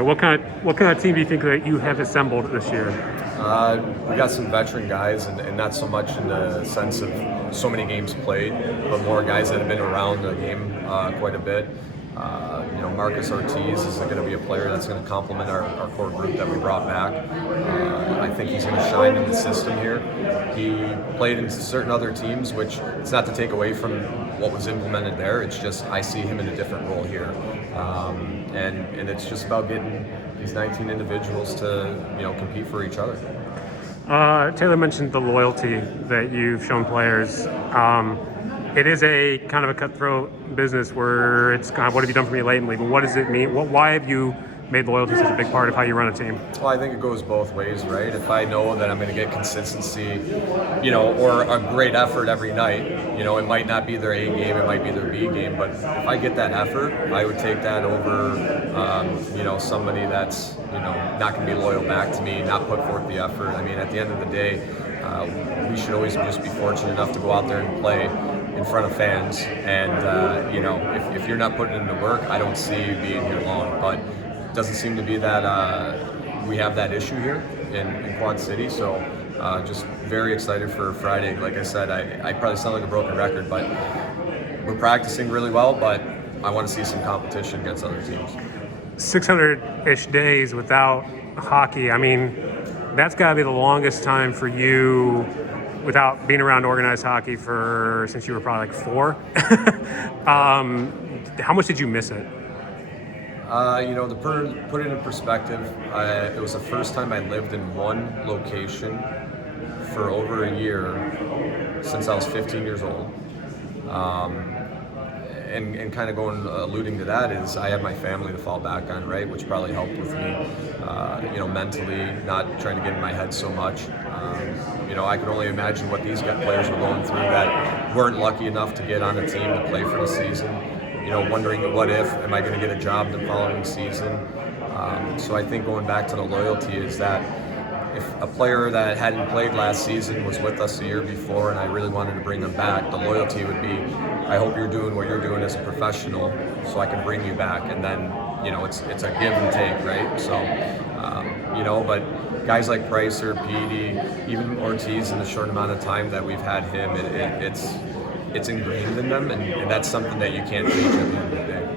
right. What kind of team do you think that you have assembled this year? We got some veteran guys, and not so much in the sense of so many games played, but more guys that have been around the game quite a bit. Marcus Ortiz is going to be a player that's going to complement our core group that we brought back. I think he's going to shine in the system here. He played in certain other teams, which it's not to take away from what was implemented there. It's just I see him in a different role here, and it's just about getting these 19 individuals to compete for each other. Taylor mentioned the loyalty that you've shown players. It is a kind of a cutthroat business where it's kind of what have you done for me lately, but what does it mean? Why have you made loyalty such a big part of how you run a team? Well, I think it goes both ways, right? If I know that I'm going to get consistency, or a great effort every night, it might not be their A game, it might be their B game, but if I get that effort, I would take that over, somebody that's, not going to be loyal back to me, not put forth the effort. I mean, at the end of the day, we should always just be fortunate enough to go out there and play in front of fans, and if you're not putting in the work, I don't see you being here long. But it doesn't seem to be that we have that issue here in Quad City, so just very excited for Friday. Like I said, I probably sound like a broken record, but we're practicing really well, but I want to see some competition against other teams. 600-ish days without hockey. I mean, that's got to be the longest time for you without being around organized hockey since you were probably like 4. How much did you miss it? To put it in perspective, it was the first time I lived in one location for over a year since I was 15 years old. And kind of alluding to that is I had my family to fall back on, right, which probably helped with me, mentally, not trying to get in my head so much. I could only imagine what these players were going through that weren't lucky enough to get on a team to play for the season. Wondering what if, am I going to get a job the following season? So I think going back to the loyalty is that if a player that hadn't played last season was with us the year before and I really wanted to bring them back, the loyalty would be, I hope you're doing what you're doing as a professional so I can bring you back. And then, it's a give and take, right? So, but guys like Pricer, Petey, even Ortiz in the short amount of time that we've had him, it's ingrained in them, and that's something that you can't change at the end of the day.